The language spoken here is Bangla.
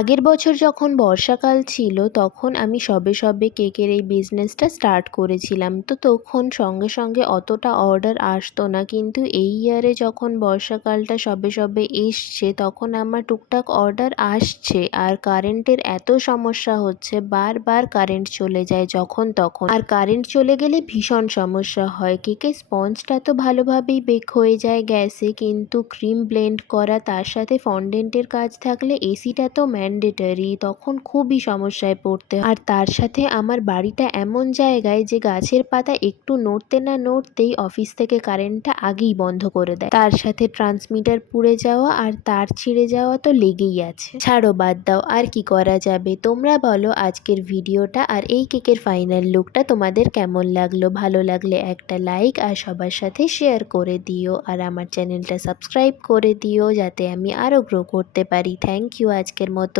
আগের বছর যখন বর্ষাকাল ছিল তখন আমি সবে সবে কেকের এই বিজনেসটা স্টার্ট করেছিলাম। তো তখন সঙ্গে সঙ্গে অতটা অর্ডার আসতো না, কিন্তু এই ইয়ারে যখন বর্ষাকালটা সবে সবে এসছে তখন আমার টুকটাক অর্ডার আসছে। আর কারেন্টের এত সমস্যা হচ্ছে, বারবার কারেন্ট চলে যায় যখন তখন। আর কারেন্ট চলে গেলে ভীষণ সমস্যা হয়। কেকের স্পঞ্জটা তো ভালোভাবেই বেক হয়ে যায় গ্যাসে, কিন্তু ক্রিম ব্লেন্ড করা তার সাথে ফন্ডেন্টের কাজ থাকলে এসিটা তো ম্যান্ডেটরি, তখন খুবই সমস্যায় পড়তে হয়। আর তার সাথে আমার বাড়িটা এমন জায়গায় যে গাছের পাতা একটু নড়তে না নড়তেই অফিস থেকে কারেন্টটা আগেই বন্ধ করে দেয়। তার সাথে ট্রান্সমিটার পুড়ে যাওয়া আর তার ছিঁড়ে যাওয়া তো লেগেই আছে। ছাড়ো, বাদ দাও, আর কি করা যাবে। তোমরা বলো আজকের ভিডিওটা আর এই কেকের ফাইনাল লুকটা তোমাদের কেমন লাগলো। ভালো লাগলে একটা লাইক আর সবার সাথে শেয়ার করে দিও, আর আমার চ্যানেলটা সাবস্ক্রাইব করে দিও যাতে আমি আরও গ্রো করতে পারি। থ্যাংক ইউ আজকের মতো।